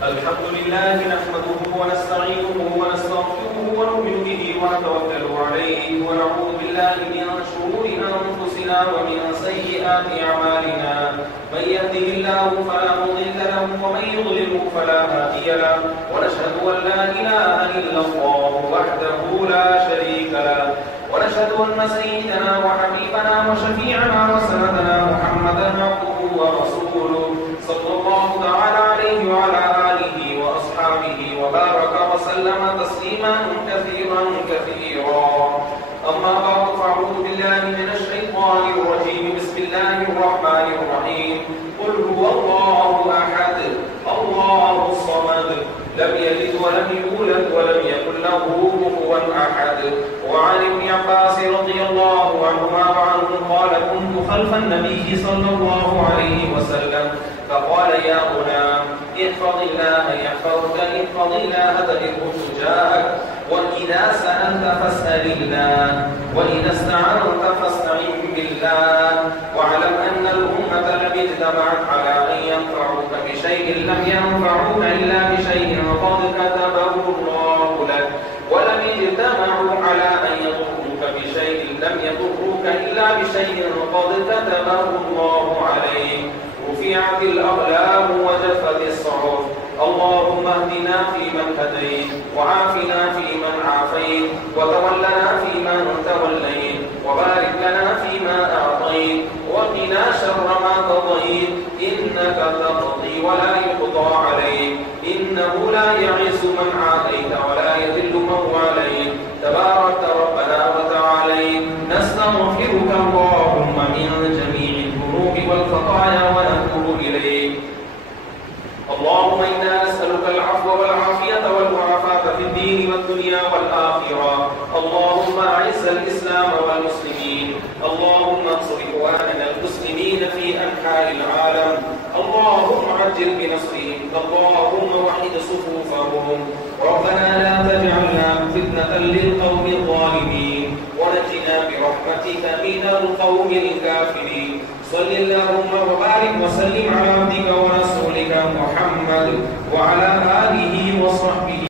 الحمد لله نحمده ونستعينه ونستغفره ونؤمن به ونتوكل عليه ونعوذ بالله من شرور أنفسنا ومن سيئات أعمالنا. من يهده الله فلا مضل له ومن يضلله فلا هادي له، ونشهد أن لا إله إلا الله وحده لا شريك له، ونشهد أن سيدنا وحبيبنا وشفيعنا وسندنا محمدا عبده ورسوله صلى الله تعالى عليه وعلى آله وأصحابه وبارك وسلم تسليما كثيرا كثيرا. أما بعد فأعوذ بالله من الشيطان الرجيم. بسم الله الرحمن الرحيم. قل هو الله أحد الله الصمد لم يلد ولم يولد ولم يكن له كفوا أحد. وعن ابن عباس رضي الله عنهما وعنه قال كنت خلف النبي صلى الله عليه وسلم فقال يا غلام احفظ الله يحفظك، احفظ الله تجده تجاهك، وإذا سألت فاسأل الله، وإذا استعنت فاستعن بالله، واعلم أن الأمة لم اجتمعت على أن ينفعوك بشيء لم ينفعوك إلا بشيء قد كتبه الله لك، ولم اجتمعوا على أن يضروك بشيء لم يضروك إلا بشيء قد كتبه الله عليك. رفعت الأقلام وجفت الصحف. اللهم اهدنا فيمن هديت، وعافنا فيمن عافيت، وتولنا فيمن توليت، وبارك لنا فيما أعطيت، وقنا شر ما قضيت، إنك تقضي ولا يقضى عليك، إنه لا يعز من عاديت ولا يذل من واليت، تبارك ربنا وتعاليت. نستغفرك اللهم من جميع الذنوب والخطايا ونتوب إليك. اللهم إنا نسألك العفو والعافية والمعافاة في الدين والدنيا والآخرة. اللهم أعز الإسلام والمسلمين. اللهم انصر إخواننا المسلمين في أنحاء العالم. اللهم عجل بنصرهم. اللهم وحد صفوفهم. ربنا لا تجعلنا فتنة للقوم الظالمين، ونجنا برحمتك من القوم الكافرين. صل اللهم وبارك وسلم على عبدك ورسولك محمد وعلى آله وصحبه